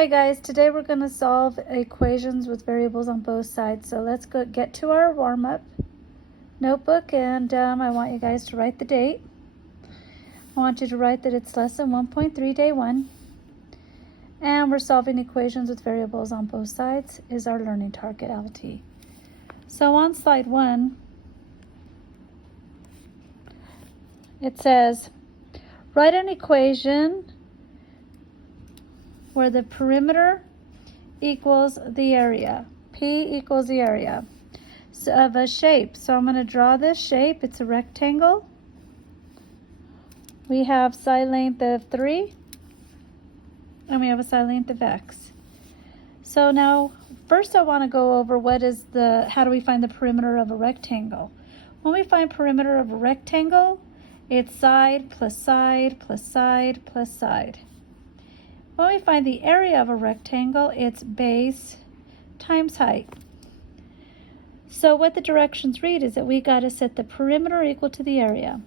Hi guys, today we're going to solve equations with variables on both sides. So let's go get to our warm-up notebook, and I want you guys to write the date. I want you to write that it's lesson 1.3 day 1, and we're solving equations with variables on both sides is our learning target, LT. So on slide 1, it says write an equation where the perimeter equals the area. P equals the area of a shape. So I'm going to draw this shape. It's a rectangle. We have side length of 3, and we have a side length of x. So now, first I want to go over how do we find the perimeter of a rectangle. When we find perimeter of a rectangle, it's side plus side plus side plus side. When we find the area of a rectangle, it's base times height. So what the directions read is that we got to set the perimeter equal to the area.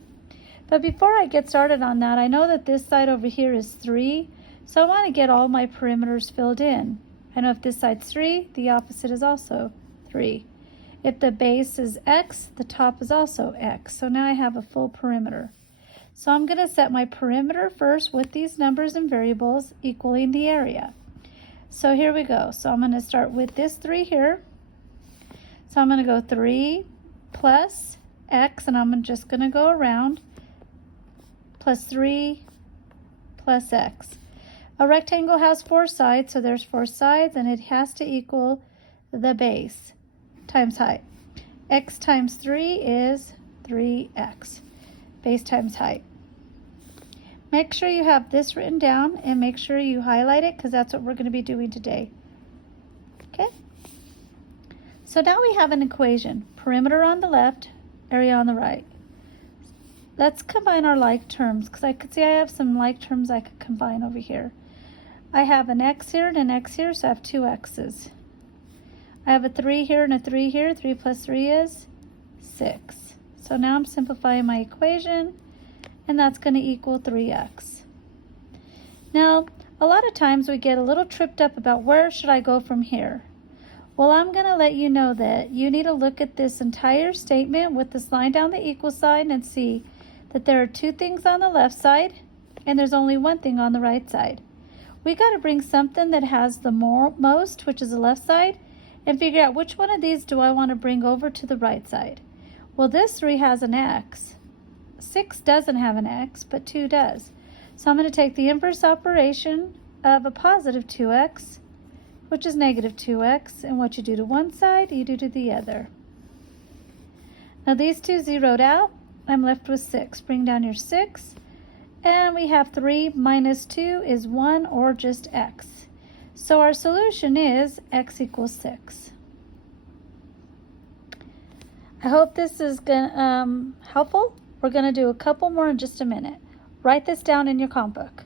But before I get started on that, I know that this side over here is 3, so I want to get all my perimeters filled in. I know if this side's 3, the opposite is also 3. If the base is x, the top is also x. So now I have a full perimeter. So I'm going to set my perimeter first with these numbers and variables equaling the area. So here we go. So I'm going to start with this 3 here. So I'm going to go 3 plus x, and I'm just going to go around, plus 3 plus x. A rectangle has 4 sides, so there's 4 sides, and it has to equal the base times height. X times 3 is 3x. Base times height. Make sure you have this written down and make sure you highlight it, because that's what we're going to be doing today. Okay? So now we have an equation. Perimeter on the left, area on the right. Let's combine our like terms, because I could see I have some like terms I could combine over here. I have an x here and an x here, so I have 2 x's. I have a 3 here and a 3 here. 3 plus 3 is 6. So now I'm simplifying my equation, and that's going to equal 3x. Now, a lot of times we get a little tripped up about where should I go from here. Well, I'm going to let you know that you need to look at this entire statement with this line down the equal sign and see that there are 2 things on the left side, and there's only 1 thing on the right side. We got to bring something that has the most, which is the left side, and figure out which one of these do I want to bring over to the right side. Well, this 3 has an x. 6 doesn't have an x, but 2 does. So I'm going to take the inverse operation of a positive 2x, which is negative 2x, and what you do to one side, you do to the other. Now these 2 zeroed out. I'm left with 6. Bring down your 6, and we have 3 minus 2 is 1, or just x. So our solution is x equals 6. I hope this is helpful. We're going to do a couple more in just a minute. Write this down in your comp book.